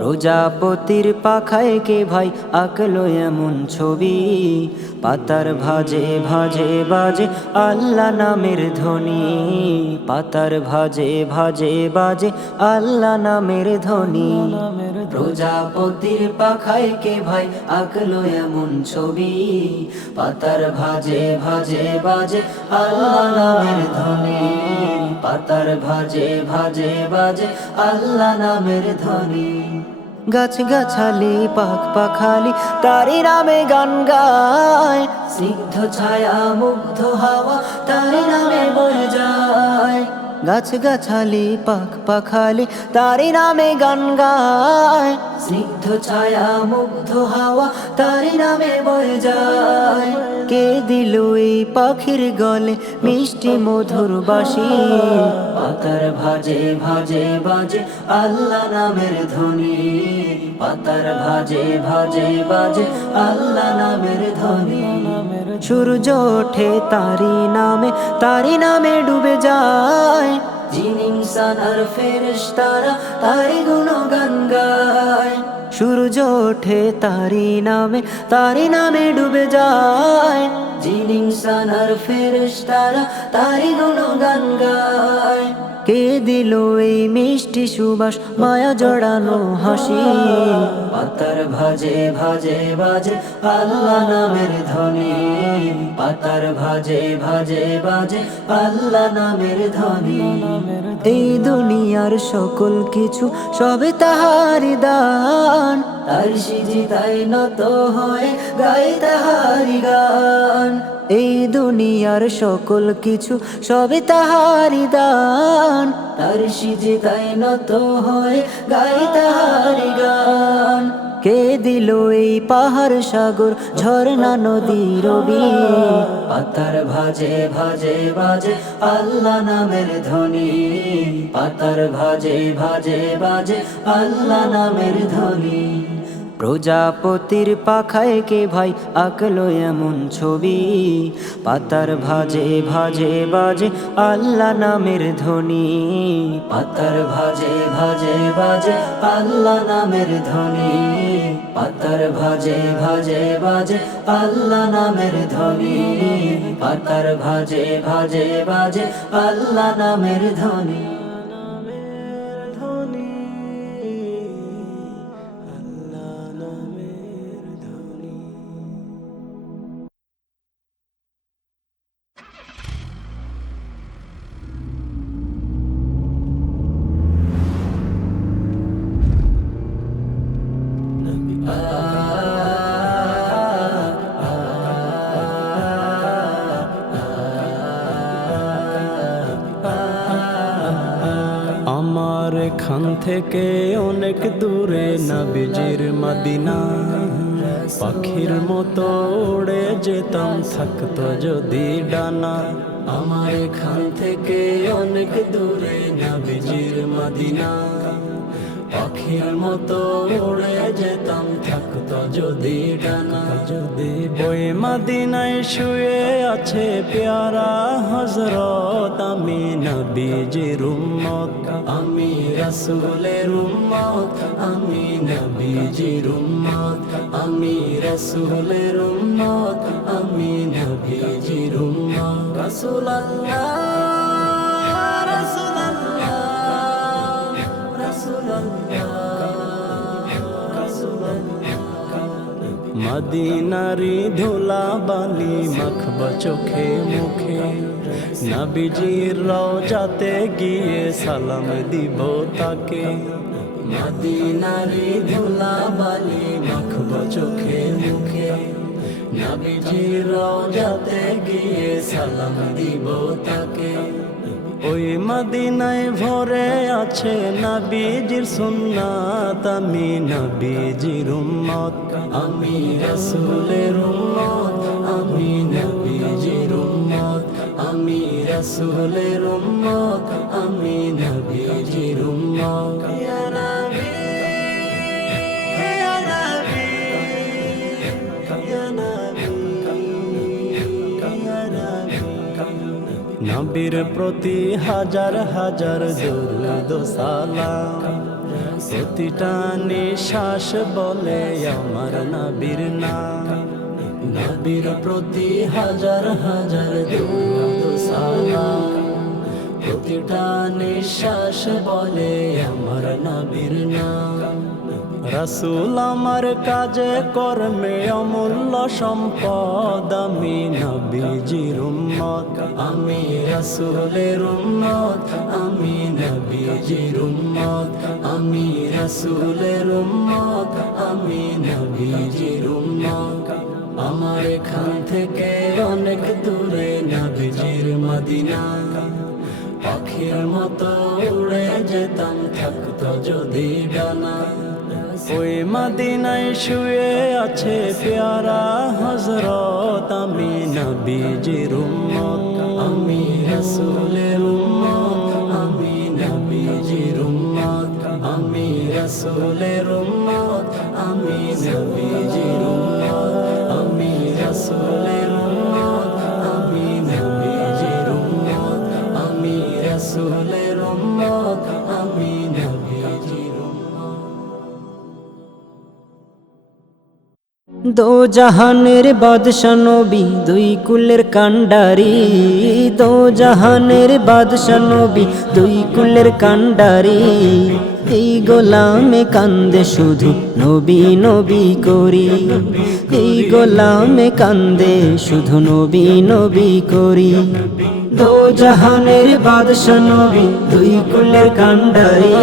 প্রজাপতির পাখায় কে ভাই আঁকলো এমন ছবি, পাতার ভাজে ভাজে বাজে আল্লাহ নামের ধ্বনি, পাতার ভাজে ভাজে বাজে আল্লাহ নামের ধ্বনি। প্রজাপতির পাখায় কে ভাই আঁকলো এমন ছবি, পাতার ভাজে ভাজে বাজে আল্লাহ নামের ধ্বনি, পাতার ভাজে ভাজে বাজে আল্লাহ নামের ধ্বনি। গাছ গাছালি পাখ পাখালি তারি নামে গান গায়, স্নিগ্ধ ছায়া মুগ্ধ হাওয়া তারি নামে বয়ে যায়। গাছ গাছালি পাখ পাখালি তারি নামে গান গায়, স্নিগ্ধ ছায়া মুগ্ধ হাওয়া তারি নামে বয়ে যায়। কে দিল এই পাখির গলে মিষ্টি মধুর বাঁশি, পাতার ভাজে ভাজে বাজে আল্লাহ নামের ধ্বনি, পাতার ভাজে ভাজে বাজে আল্লাহ নামের ধ্বনি। সূর্য ওঠে তারি নামে ডুবে যায়, জিন ইনসান আর ফেরেশতারা তারি গুণগান গায়। সূর্য ওঠে তারি নামে ডুবে যায়, জিন ইনসান আর ফেরেশতারা তারি গুণগান গায়। কে দিল এই মিষ্টি সুবাস মায়া জড়ানো হাসি, পাতার ভাজে ভাজে বাজে আল্লাহ নামের ধ্বনি, পাতার ভাজে ভাজে বাজে আল্লাহ নামের ধ্বনি। এই দুনিয়ার সকল কিছু সবে তাহারি দান, তার সিজদায় নত হয়ে গাই তাহারি গান। এই দুনিয়ার সকল কিছু সবে তাহারি দান, তার সিজদায় নত হয়ে গাই তাহারি গান। কে দিল এই পাহাড় সাগর ঝর্ণা নদী রবি, পাতার ভাজে ভাজে বাজে আল্লাহ নামের ধ্বনি, পাতার ভাজে ভাজে বাজে আল্লাহ নামের ধ্বনি। প্রজাপতির পাখায় কে ভাই আঁকলো এমন ছবি, পাতার ভাজে ভাজে বাজে আল্লাহ নামের ধ্বনি, পাতার ভাজে ভাজে বাজে আল্লাহ নামের ধ্বনি, পাতার ভাজে ভাজে বাজে আল্লাহ নামের ধ্বনি, পাতার ভাজে ভাজে বাজে আল্লাহ নামের ধ্বনি। আমার এখান থেকে অনেক দূরে নবীজির মদিনা, পাখির মতো উড়ে যেতাম থাকতো যদি ডানা। আমার এখান থেকে অনেক দূরে নবীজির মদিনা, পাখির মতো উড়ে যেতাম থাকতো যদি ডানা। যদি ওই মদিনায় শুয়ে আছে পেয়ারা হযরত, আমি নবীজির উম্মত, আমি রাসূলের উম্মত, আমি নবীজির উম্মত, আমি রাসূলের উম্মত, আমি নবীজির উম্মত। রাসূলুল্লাহ মদিনারি ধুলা বালি মাখব চোখে মুখে, নবীজির রওজাতে গিয়ে সালাম দিব তাকে। মদিনারি ধুলা বালি মাখব চোখে মুখে, নবীজির রওজাতে গিয়ে সালাম দিব তাকে। ওই মদিনায় ভরে আছে নবীজির সুন্নাত, আমি নবীজির উম্মত, আমি রাসূলের উম্মত, আমি নবীজির উম্মত, আমি রাসূলের উম্মত, আমি নবীজির উম্মত। ইয়া নবী ইয়া নবী ইয়া নবী নবীর প্রতি হাজার হাজার দরুদ সালাম প্রতিটা নিঃশ্বাস বলে আমার নবীর নাম নবীর প্রতি হাজার হাজার দরুদ সালাম প্রতিটা নিঃশ্বাস বলে আমার নবীর নাম রাসূল আমার কাজে কর্মে অমূল্য সম্পদ আমি নবীজির উম্মত আমি রাসূলের উম্মত আমি নবীজির উম্মত আমি রাসূলের উম্মত আমি নবীজির উম্মত আমার এখান থেকে অনেক দূরে নবীজির মদিনা পাখির মতো উড়ে যেতাম থাকতো যদি ডানা ওই মদিনায় শুয়ে আছে পেয়ারা হযরত আমি নবীজির উম্মত আমি রাসূলের উম্মত আমি নবীজির উম্মত আমি রাসূলের উম্মত আমি নবীজির উম্মত আমি রাসূলের উম্মত আমি নবীজির উম্মত আমি রাসূলের উম্মত আমি নবীজির দো জাহানের বাদশা নবী দুই কুলের কান্ডারি দো জাহানের বাদশা নবী দুই কুলের কান্ডারি এই গোলামে কান্দে শুধু নবী নবী করি এই গোলামে কান্দে শুধু নবী নবী করি দো জাহানের বাদশা নবী দুই কুলের কান্ডারি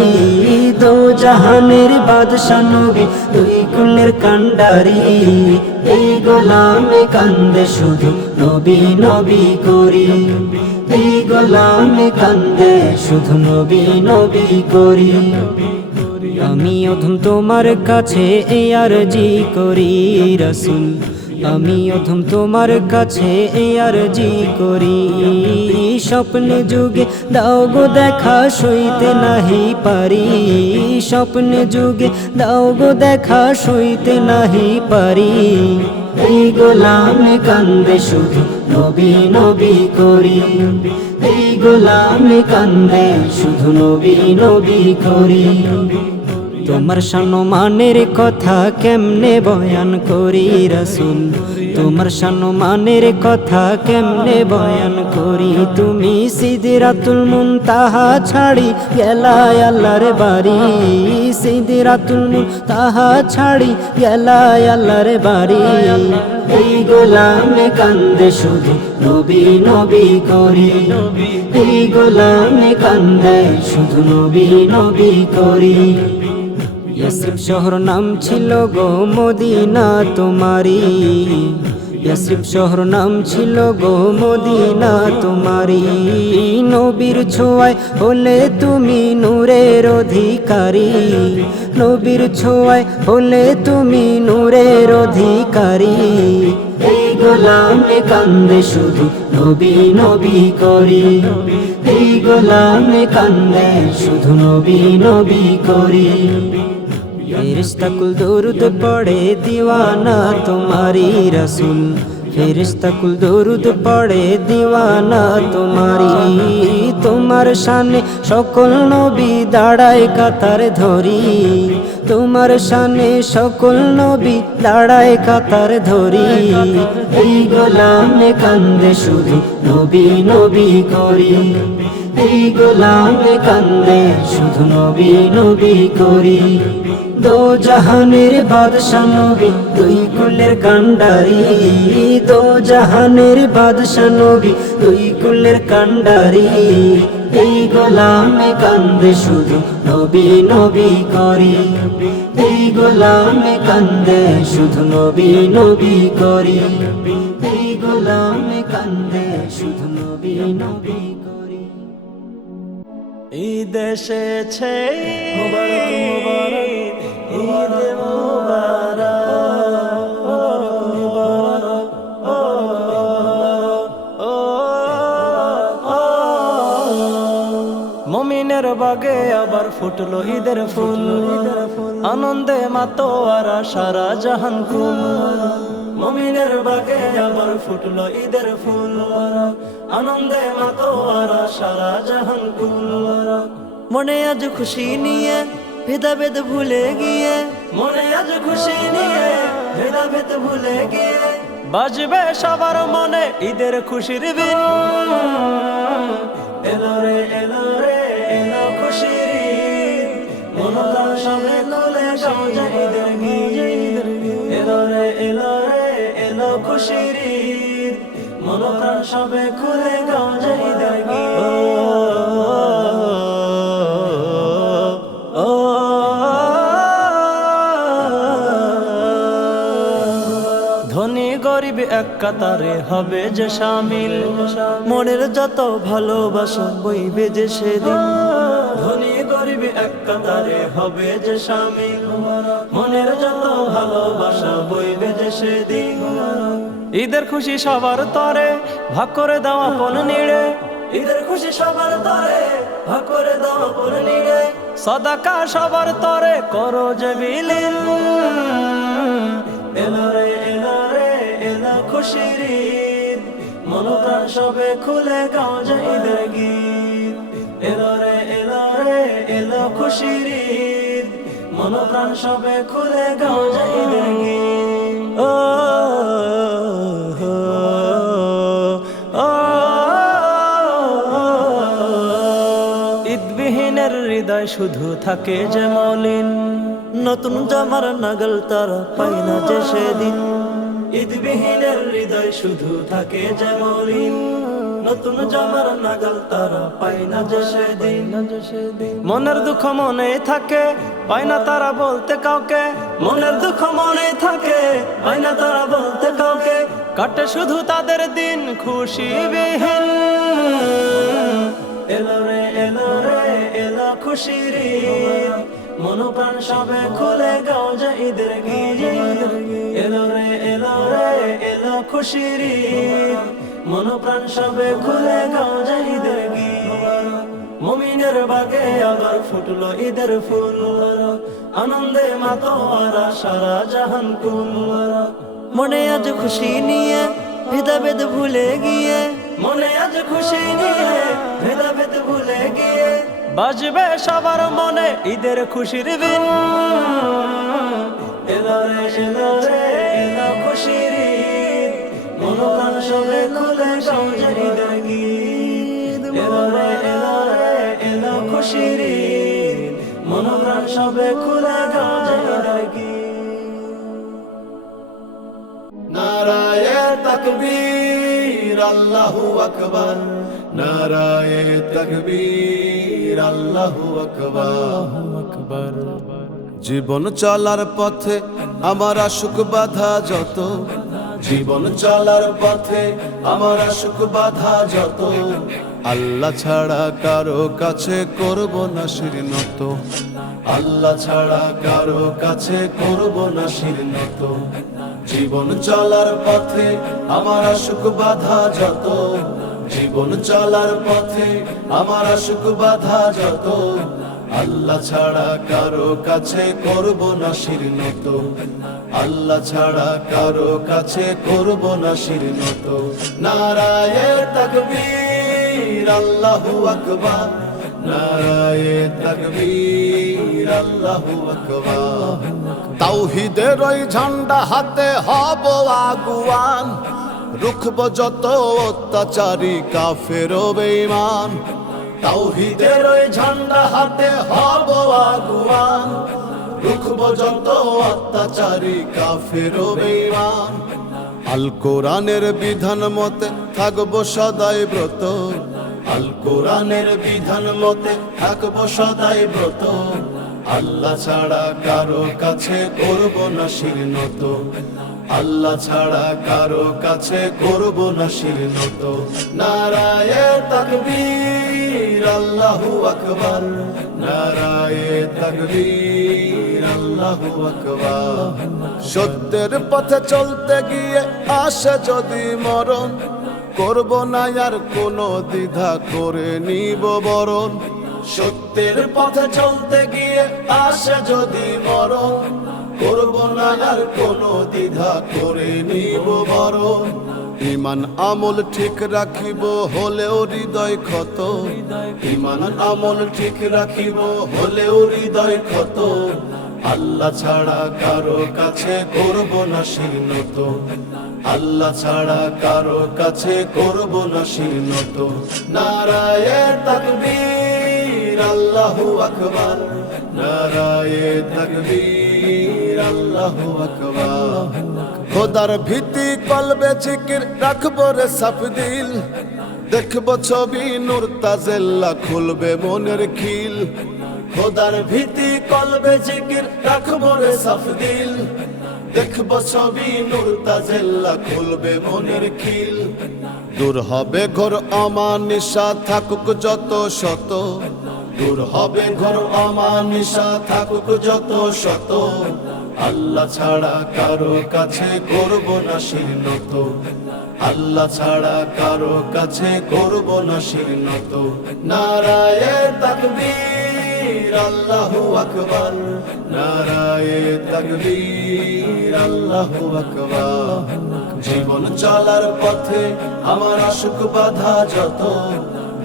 দো জাহানের বাদশা নবী দুই কুলের কান্ডারি এই গোলামে কান্দে শুধু নবী নবী করি এই গোলামে কান্দে শুধু নবী নবী করি আমি অধম তোমার কাছে এই আরজি করি রাসূল আমি অধম তোমার কাছে এই আরজি করি স্বপ্নে যুগে দাও গো দেখা সইতে নাহি পারি স্বপ্নে যুগে দাও গো দেখা সইতে নাহি পারি এই গোলামে কান্দে শুধু নবী নবী করি এই গোলামে কান্দে শুধু নবী নবী করি তোমার সম্মানের কথা কেমনে বয়ান করি রাসূল তোমার সম্মানের কথা কেমনে বয়ান করি তুমি সিদরাতুল মুনতাহা ছাড়ি গেলা আল্লাহর বাড়ি সিদরাতুল মুনতাহা ছাড়ি গেলা আল্লাহর বাড়ি এই গোলামে কান্দে শুধু নবী নবী করি এই গোলামে কান্দে শুধু নবী নবী করি ইয়াসরিব শহর নাম ছিল গো মদিনা তোমারি ইয়াসরিব শহর নাম ছিল গো মদিনা তোমারি নবীর ছোঁয়ায় হলে তুমি নূরের অধিকারী নবীর ছোঁয়ায় হলে তুমি নূরের অধিকারী এই গোলামে কান্দে শুধু নবী নবী করি এই গোলামে কান্দে শুধু নবী নবী করি ফেরেশতা কুল দরুদ পড়ে দিওয়ানা তোমারি রাসূল ফেরেশতা কুল দরুদ পড়ে দিওয়ানা তোমারি তোমার শানে সকল নবী দাঁড়ায় কাতার ধরি তোমার শানে সকল নবী দাঁড়ায় কাতার ধরি এই গোলামে কান্দে শুধু নবী নবী করি এই গোলামে কান্দে শুধু নবী নবী করি দো জাহানের বাদশা নবী দুই কুলের কান্ডারি দো জাহানের বাদশা নবী দুই কুলের কান্ডারি এই গোলামে কান্দে শুধু নবী নবী করি এই গোলামে কান্দে শুধু নবী নবী করি এই গোলামে কান্দে শুধু নবী নবী করি ঈদ এসেছে মুবারক মুবারক ঈদ মুবারক মুমিনের বাগে আবার ফুটলো ঈদের ফুল আনন্দে মাতোয়ারা সারা জাহান কুল মুমিনের বাগে আবার ফুটলো ঈদের ফুল, আনন্দে মাতোয়ারা সারা জাহান কুল। মনে আজ খুশি নিয়ে ভেদাভেদ ভুলে গিয়ে, মনে আজ খুশি নিয়ে ভেদাভেদ ভুলে গিয়ে, বাজবে সবার মনে ঈদের খুশির বিন। এলো রে এলো রে এলো খুশির ঈদ, মনটা সবে তুলে গাও যে ঈদের গীত। এলো রে এলো রে এলো খুশির ঈদ, মনটা সবে খুলে গাও যে ঈদের গীত। ধনী গরিব এক কাতারে হবে যে শামিল, মনের যত ভালোবাসা বইবে যে সেদিন। ধনী গরিব এক কাতারে হবে যে শামিল, মনের যত ভালোবাসা বইবে যে সেদিন। ঈদের খুশি সবার তরে ভাগ করে দাও আপন নিড়ে, ঈদের খুশি সবার তরে ভাগ করে দাও আপন নিড়ে। সদাকা সবার তরে করো যে বিলীন। এলো রে এলো রে এলো খুশির ঈদ, মন প্রাণ সবে খুলে গাও যে ঈদের গীত। এলো রে এলো রে এলো খুশির ঈদ, মন প্রাণ সবে খুলে গাও যে ঈদের গীত। ও ঈদবিহীনের হৃদয় শুধু থাকে যে মলিন, নতুন জামার নাগাল তারা পাই না যে সেদিন। ঈদবিহীনের হৃদয় শুধু থাকে যে মলিন, নতুন জামার নাগাল তারা পায় না যে সেদিন। মনের দুঃখ মনে থাকে পায় না তারা বলতে কাউকে, মনের দুঃখ মনে থাকে পায় না তারা বলতে কাউকে। কাটে শুধু তাদের দিন খুশি বিহীন। এলো রে এলো রে এলো খুশির ঈদ, মন প্রাণ সবে খুলে গাও যে ঈদের গীত। এলো রে এলো রে এলো খুশির ঈদ, মন প্রাণ সবে খুলে গাও যে ঈদের গীত। মুমিনের বাগে আবার ফুটলো ঈদের ফুল, আনন্দে মাতোয়ারা সারা জাহান কুল। মনে আজ খুশি নিয়ে ভেদাভেদ ভুলে গিয়ে, মনে আজ খুশি নিয়ে ভেদাভেদ ভুলে গিয়ে, বাজবে সবার মনে ঈদের খুশির বিন। এলো রে এলো রে এলো খুশির ঈদ, মন প্রাণ সবে খুলে গাও যে ঈদের গীত। এলো রে এলো রে এলো খুশির ঈদ, মন প্রাণ সবে খুলে গাও যে ঈদের গীত। নারায়ে তাকবীর আল্লাহু আকবার, নারায়ে তাকবীর আল্লাহু আকবার। জীবন চলার পথে আমার আশুক বাধা যত, জীবন চলার পথে আমার আশুক বাধা যত, আল্লাহ ছাড়া কারো কাছে করব না শির নত, আল্লাহ ছাড়া কারো কাছে করব না শির নত। জীবন চলার পথে আমার আশুক বাধা যত, জীবন চলার পথে আমার আশুক বাধা যত, আল্লাহ ছাড়া কারো কাছে করব না শির নত, আল্লাহ ছাড়া কারো কাছে করব না শির নত। নারায়ে তাকবীর আল্লাহু আকবার, নারায়ে তাকবীর আল্লাহু আকবার। তাওহীদের ওই ঝান্ডা হাতে হব আগুয়ান, রুখব যত অত্যাচারী কাফের ও বেঈমান। তাওহীদের ওই ঝান্ডা হাতে হব আগুয়ান, রুখব যত অত্যাচারী কাফের ও বেঈমান। আল কোরআনের বিধান মতে থাকবো সদাই ব্রত, আল কোরআনের বিধান মতে থাকবো সদাই ব্রত, আল্লাহ ছাড়া কারো কাছে করব না শির নত, আল্লাহ ছাড়া কারো কাছে করব না শির নত। নারায়ে তাকবীর আল্লাহু আকবার, নারায়ে তাকবীর আল্লাহু আকবার। সত্যের পথে চলতে গিয়ে আসে যদি মরণ, করব না আর কোনো দ্বিধা করে নিব বরণ। সত্যের পথে চলতে গিয়ে আসে যদি মরণ, করব না আর কোনো দ্বিধা, করে নিব বরণ। ইমান আমল ঠিক রাখিব হলেও হৃদয় ক্ষত, ইমান আমল ঠিক রাখিব হলেও হৃদয় ক্ষত। আল্লাহ ছাড়া কারো কাছে করব না শিরনত, আল্লাহ ছাড়া কারো কাছে করব না শিরনত। নারায়ে তাকবীর আল্লাহু আকবার, নারায়ে তাকবীর আল্লাহু আকবার। খোদার ভীতি কলবে জিকির রাখবো রে সাফ দিল, দেখব ছবি নূর তাজেল্লা খুলবে মনের খিল। খোদার ভীতি কলবে জিকির রাখবো রে সাফ দিল, দেখব ছবি নূর তাজেল্লা খুলবে মনের খিল। দূর হবে ঘোর অমানিসা থাকুক যত শত, দূর হবে ঘোর অমানিসা থাকুক যত শত। আল্লাহ ছাড়া কারো কাছে করব না শিরনত, আল্লাহ ছাড়া কারো কাছে করব না শিরনত। নারায়ে তাকবীর আল্লাহু আকবার, নারায়ে তাকবীর আল্লাহু আকবার। জীবন চলার পথে আমার অসুখ বাধা যত,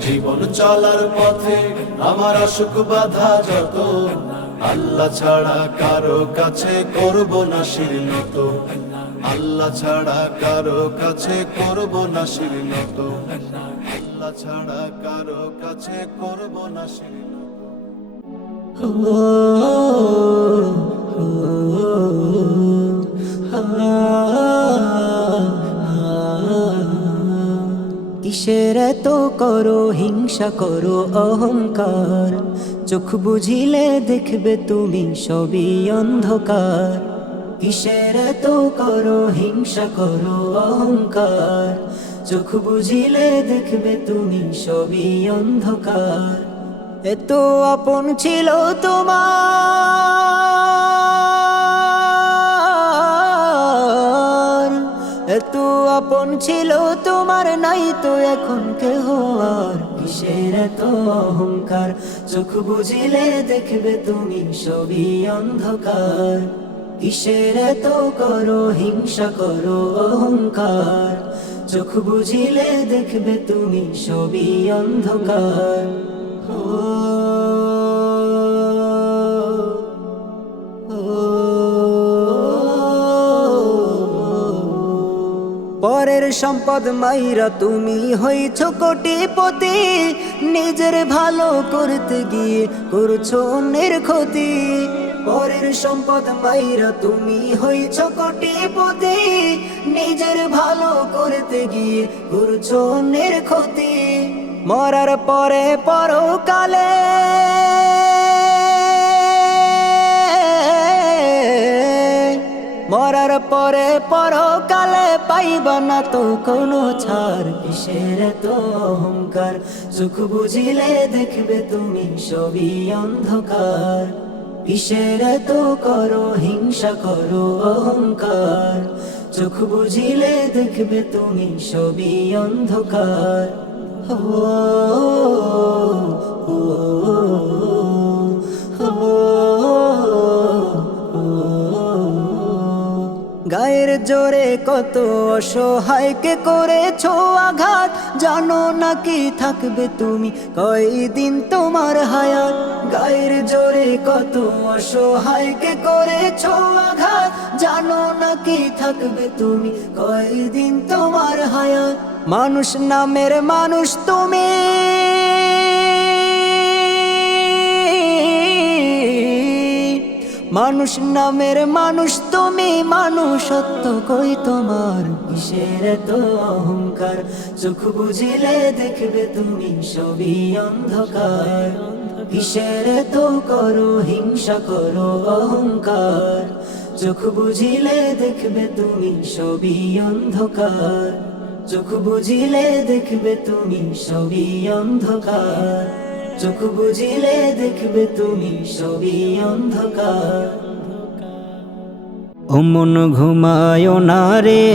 জীবন চলার পথে আমার অসুখ বাধা যত। আল্লাহ ছাড়া কারো কাছে করব না শিরনত, আল্লাহ ছাড়া কারো কাছে করব না শিরনত, আল্লাহ ছাড়া কারো কাছে করব না কিসের এত করো হিংসা করো অহংকার, চোখ বুঝিলে দেখবে তুমি সবই অন্ধকার। কিসের এত করো হিংসা করো অহংকার, চোখ বুঝিলে দেখবে তুমি সবই অন্ধকার। এত আপন ছিল তোমার, এত আপন ছিল তোমার, নাই তো এখন কেহ আর। কিসের এত অহংকার, চোখ বুঝিলে দেখবে তুমি সবই অন্ধকার। কিসের এত করো হিংসা করো অহংকার, চোখ বুঝিলে দেখবে তুমি সবই অন্ধকার। পরের সম্পদ মাইরা তুমি হইছ কোটিপতি, নিজের ভালো করতে গিয়ে করছো অন্যের ক্ষতি। পরের সম্পদ মাইরা তুমি হইছ কোটিপতি, নিজের ভালো করতে গিয়ে করছো অন্যের ক্ষতি। মরার পরে পরকালে মরার পরে পরকালে পাইবা না তো কোনো ছাড়। কিসের তো অহংকার, চোখ বুঝিলে দেখবে তুমি সবই অন্ধকার। কিসের তো করো হিংসা করো অহংকার, চোখ বুঝিলে দেখবে তুমি সবই অন্ধকার। গায়ের জোরে কত অসহায়কে করেছো আঘাত, জানো নাকি থাকবে তুমি কয়দিন তোমার হায়াত। গায়ের জোরে কত অসহায়কে করেছো আঘাত, জানো নাকি থাকবে তুমি কয়দিন তোমার হায়াত। মানুষ নামের মানুষ তুমি, মানুষ নামের মানুষ তুমি, মানুষত্ব কই তোমার। কিসের তো অহংকার, চোখ বুঝিলে দেখবে তুমি সবই অন্ধকার। কিসের তো করো হিংসা করো অহংকার, চোখ বুঝিলে দেখবে তুমি সবই অন্ধকার। চোখ বুঝিলে দেখবে তুমি সবই অন্ধকার, চোখ বুঝিলে দেখবে তুমি সবই অন্ধকার। ও মন ঘুমায় না রে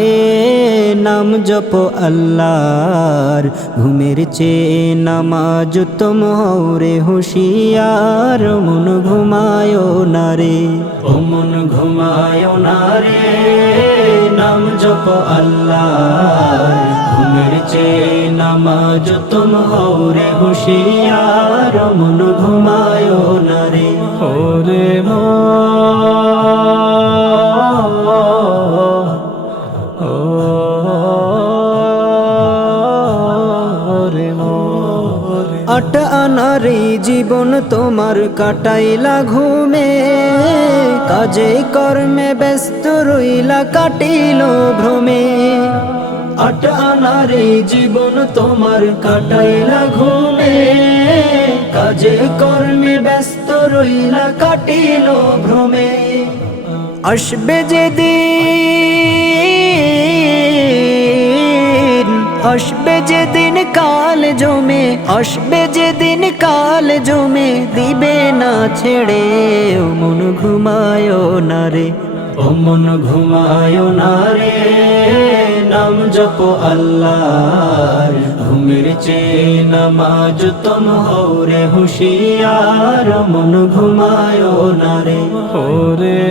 নাম জপ আল্লাহর ঘুমের চেয়ে নামাজ তুম হও রে হুঁশিয়ার মন ঘুমায় না রে ও মন ঘুমায় না রে নাম জপ আল্লাহর ঘুমের চেয়ে নামাজ তুম হও রে হুঁশিয়ার মন ঘুমায় না রে ওরে আট আনার এই জীবন তোমার কাটাইলা ঘুমে কাজে কর্মে ব্যস্ত রইলা কাটিল ভ্রমে আট আনার এই জীবন তোমার কাটাইলা ঘুমে কাজে কর্মে ব্যস্ত রইলা কাটিল ভ্রমে আসবে যেদিন আসবে যেদিন কাল জমে আসবে যেদিন কাল জমে দিবে না ছেড়ে ও মন ঘুমায় না রে ও মন ঘুমায় না রে নাম জপ আল্লাহর ঘুমের চেয়ে নামাজ তুম হও রে হুঁশিয়ার মন ঘুমায় না রে ওরে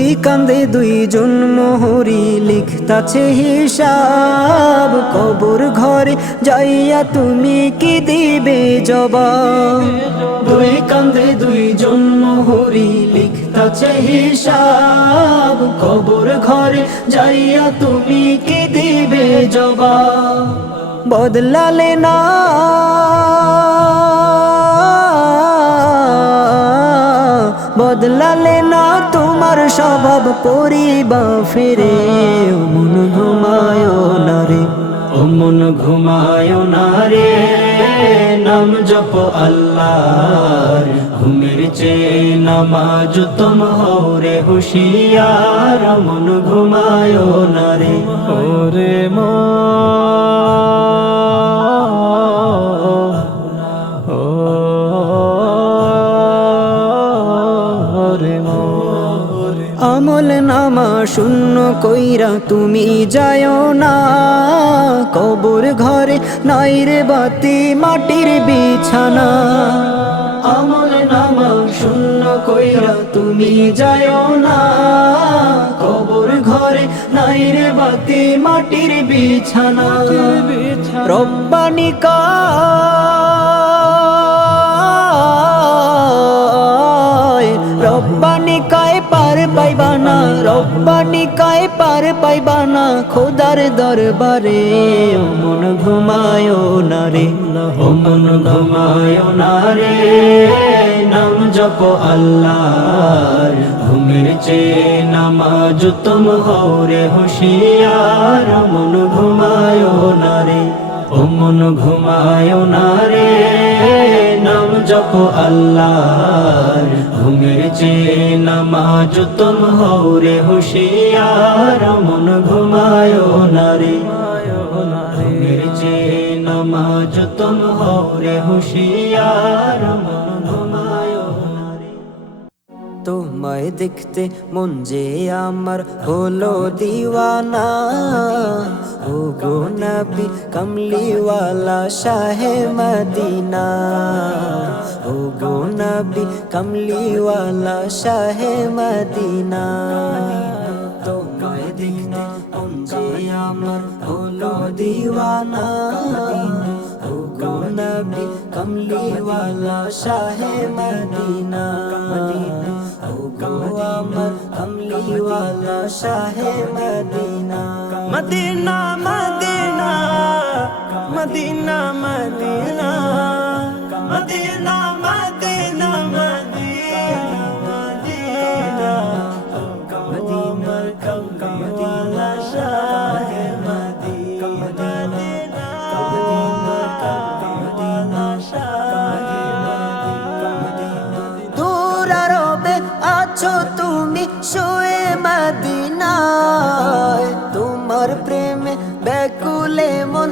দুই কান্দে দুইজন মোহরি লিখতাছে হিসাব কবর ঘরে যাইয়া তুমি কি দিবে জবাব দুই কান্দে দুইজন মোহরি লিখতাছে হিসাব কবর ঘরে যাইয়া তুমি কি দিবে জবাব বদলালে না বদলালে না তোমার স্বভাব পরিবা ফিরে ও মন ঘুমায় না রে ও মন ঘুমায় না রে নাম জপ আল্লাহর ঘুমের চেয়ে নামাজ তুম হও রে হুঁশিয়ার মন ঘুমায় না রে ওরে আমল নামা শূন্য কইরা তুমি যাও না কবর ঘরে নাই রে বাতি মাটির বিছানা আমল নামা শূন্য কইরা তুমি যাও না কবর ঘরে নাই রে বাতি মাটির বিছানা রব্বানি রব্বানি কায় পার পাইবানা রব্বানি কায় পার পাইবানা খোদার দরবারে ও মন ঘুমায় না রে ও মন ঘুমায় না রে নাম জপ আল্লাহর ঘুমের চেয়ে নামাজ তুম হও রে হুঁশিয়ার মন ঘুমায় না রে ও মন ঘুমায় না রে নাম জপ আল্লাহর ঘুমের চেয়ে নামাজ তুম হও রে হুঁশিয়ার মন ঘুমায় না রে ঘুমের চেয়ে নামাজ তুম হও রে হুঁশিয়ার মন ঘুমায় না রে তোমায় দেখতে মন যে আমার হলো দিওয়ানা ও গো নবী কমলিওয়ালা শাহে মদিনা ও গো নবী কমলিওয়ালা শাহে মদিনা তোমায় দেখতে মন যে আমার হলো দিওয়ানা ও গো নবী কমলিওয়ালা শাহে মদিনা ও গো আমার কমলিওয়ালা শাহে Medina Medina Medina Medina Medina Medina Medina Medina Medina Medina কমলিওয়ালা শাহে মদিনা মদিনা কমলিওয়ালা শাহে মদিনা দূর আরবে আছো তুমি শুয়ে মদিনায় তোমার প্রেমে ব্যাকুলে মন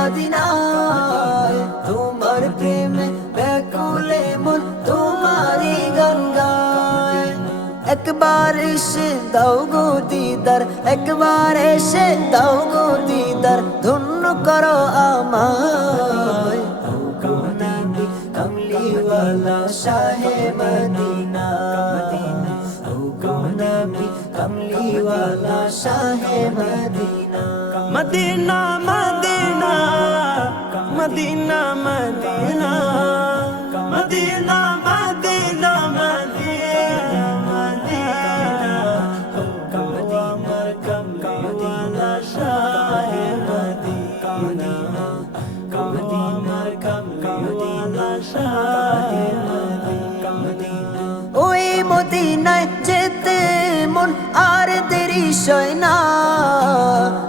মদিনায় তোমার প্রেমে ব্যাকুলে মন তোমারই গান গায় একবার এসে দাও গো দিদার একবার এসে দাও গো দিদার ধন্য করো আমায় ও গো নবী কমলিওয়ালা শাহে মদিনা ও গো নবী কমলিওয়ালা শাহে Medina Medina Medina Medina Medina Medina Medina Medina মদিনা ও আমার কমলিওয়ালা শাহে মদিনা আমার কমলিওয়ালা শাহে মদিনা ওই মদিনায় যেতে মন আর দেরি সয় না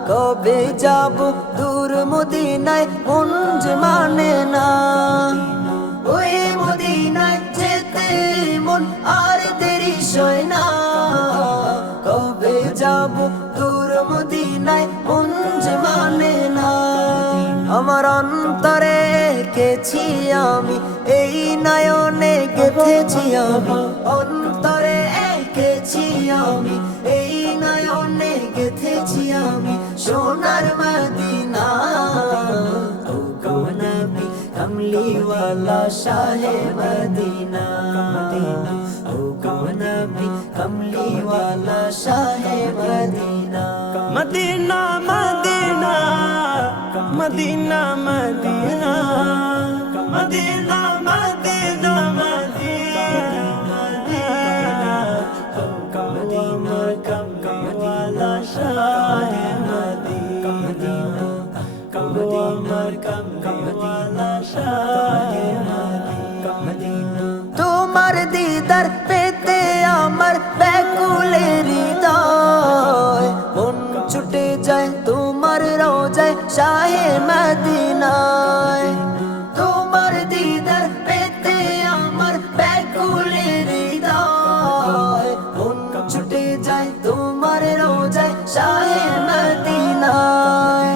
কবে যাব দূর মদিনায় মন যে মানে না ওই মদিনায় যেতে মন আর দেরি সয় না কবে যাব দূর মদিনায় মন যে মানে না আমার অন্তরে এঁকেছি আমি এই নয়নে গেঁথেছি আমি অন্তরে এঁকেছি আমি এই নয়নে গেঁথেছি আমি সোনার মদিনা ও গো নবী কমলিওয়ালা শাহে মদিনা ও গো নবী কমলিওয়ালা শাহে Medina Medina Medina Medina Medina Medina Medina Medina মদিনা ও আমার কমলিওয়ালা শাহে মদিনা ও আমার কমলিওয়ালা শাহে মদিনা তোমার দিদার পেতে আমার ব্যাকুলের হৃদয় মন ছুটে যায় তোমার রোজায় শাহে মদিনায় তোমার দিদার পেতে আমার ব্যাকুলের হৃদয় মন ছুটে যায় তোমার রোজায় শাহে মদিনায়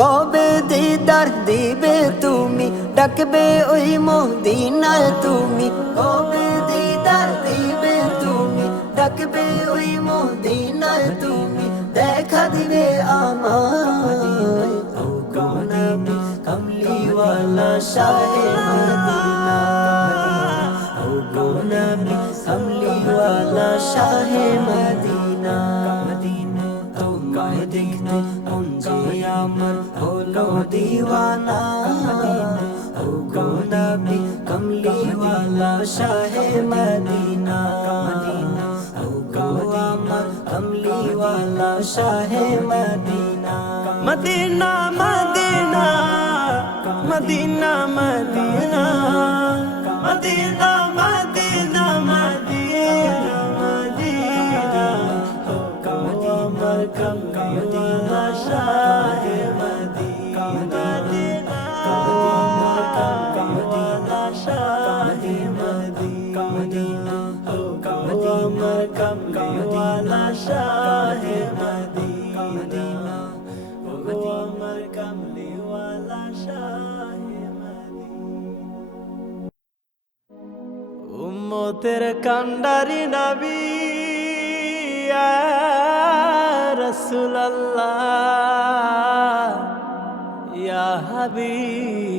কবে দিদার দিবে তুমি ডাকবে ওই মদিনায় তুমি কবে দিদার দিবে তুমি ডাকবে ওই মদিনায় তুমি দেখা দিবে আমায় ও গো নবী কমলিওয়ালা শাহে মদিনা ও গো নবী কমলিওয়ালা শাহে মদিনা তোমায় দেখতে মন যে আমার হলো দিওয়ানা ও গো নবী কমলিওয়ালা শাহে মদিনা ও গো আমার কমলিওয়ালা শাহে Medina Medina Medina Medina Medina Medina Medina Medina মদিনা ও আমার কমলিওয়ালা শাহে মদিনা ও আমার কমলিওয়ালা শাহে মদিনা ও আমার কমলিওয়ালা শাহে মদিনা ও আমার কমলিওয়ালা শাহে মদিনা উম্মতের কান্ডারি নবী ইয়া রাসূলুল্লাহ ইয়া হাবিবাল্লাহ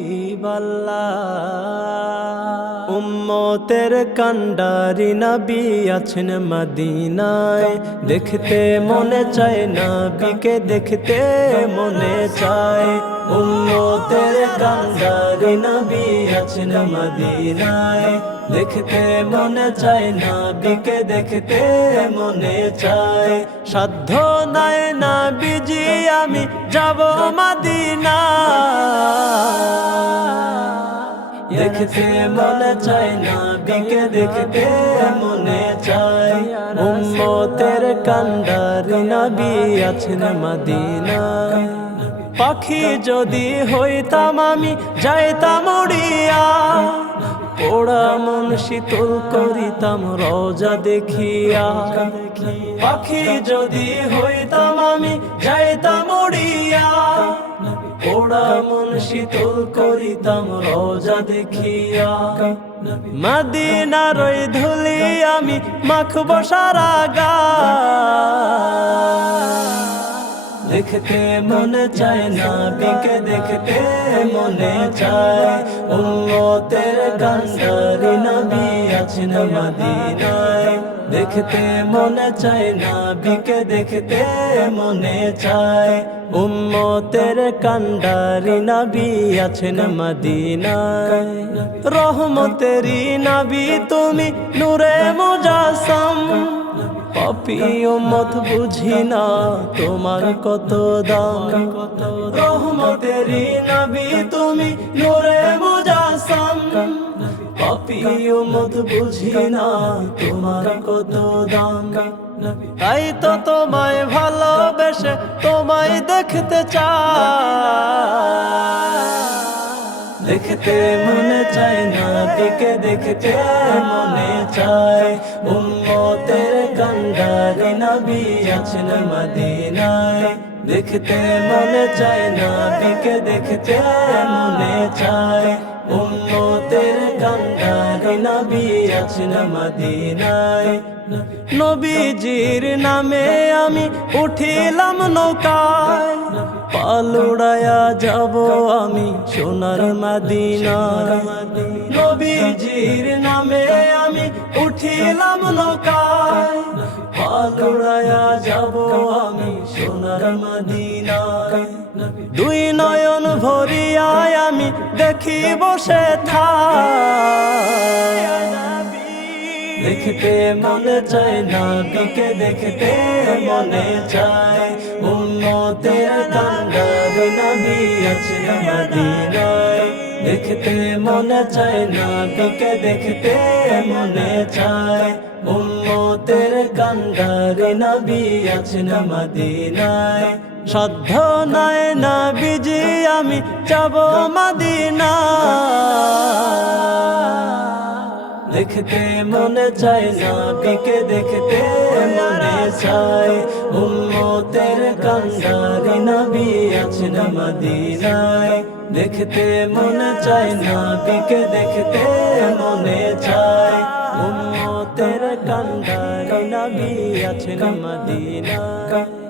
উম্মতের কান্ডারি নবী আছেন মদিনায় দেখতে মনে চায় নবীকে দেখতে মনে চায় উম্মতের কান্ডারি নবী আছেন মদিনায় দেখতে মনে চায় নবীকে দেখতে মনে চায় সাধ্য নাই নবীজি আমি যাব মদিনা দেখতে মনে চায় নবীকে দেখতে মনে চায় উম্মতের কান্ডারি নবী আছেন মদিনায় পাখি যদি হইতাম আমি যাইতাম উড়িয়া পোড়া মন শীতল করিতাম রোজা দেখিয়া পাখি যদি হইতাম আমি যাইতাম উড়িয়া পোড়া মন শীতল করিতাম রোজা দেখিয়া মদিনার ওই ধুলি আমি মাখবো সারা গায় দেখতে মনে চায় নবীকে দেখতে মনে চায় উম্মতের কান্ডারি নবী আছেন মদিনায় দেখতে মনে চায় নবীকে দেখতে মনে চায় উম্মতের কান্ডারি নবী আছেন মদিনায় রহমতেরি নবী তুমি নূরে মুজাসসাম পাপী উম্মত বুঝি না তোমার কত দাম রহমতেরি নবী তুমি নূরে মুজাসসাম পাপী উম্মত বুঝি না তোমার কত দাম তাই তো তোমায় ভালোবেসে তোমায় দেখতে চাই দেখতে মনে চায় নবীকে দেখতে মনে চায় উম্মতের কান্ডারি নবী আছেন মদিনায় দেখতে মনে চায় নবীকে দেখতে মনে চায় উম্মতের কান্ডারি নবী আছেন মদিনায় নবীজির নামে আমি উঠিলাম নৌকায় পালুড়ায়া যাব আমি সোনার মদিনায় নবীজির নামে আমি উঠিলাম নৌকায় পালুড়ায়া যাব আমি সোনার মদিনায় দুই নয়ন ভরিয়ায় আমি দেখি বসে থাই দেখতে মনে চায় নবীকে দেখতে মনে চায় উম্মতের কান্ডারি নবী আছেন মদিনায় দেখতে মনে চায় নবীকে দেখতে মনে চায় উম্মতের কান্ডারি নবী আছেন মদিনায় সাধ্য নাই নবীজি আমি যাব মদিনা দেখতে মনে চায় নবীকে দেখতে মনে চায় উম্মতের কান্ডারি নবী আছেন মদিনায় দেখতে মনে চায় নবীকে দেখতে মনে চায় উম্মতের কান্ডারি নবী আছেন মদিনায়।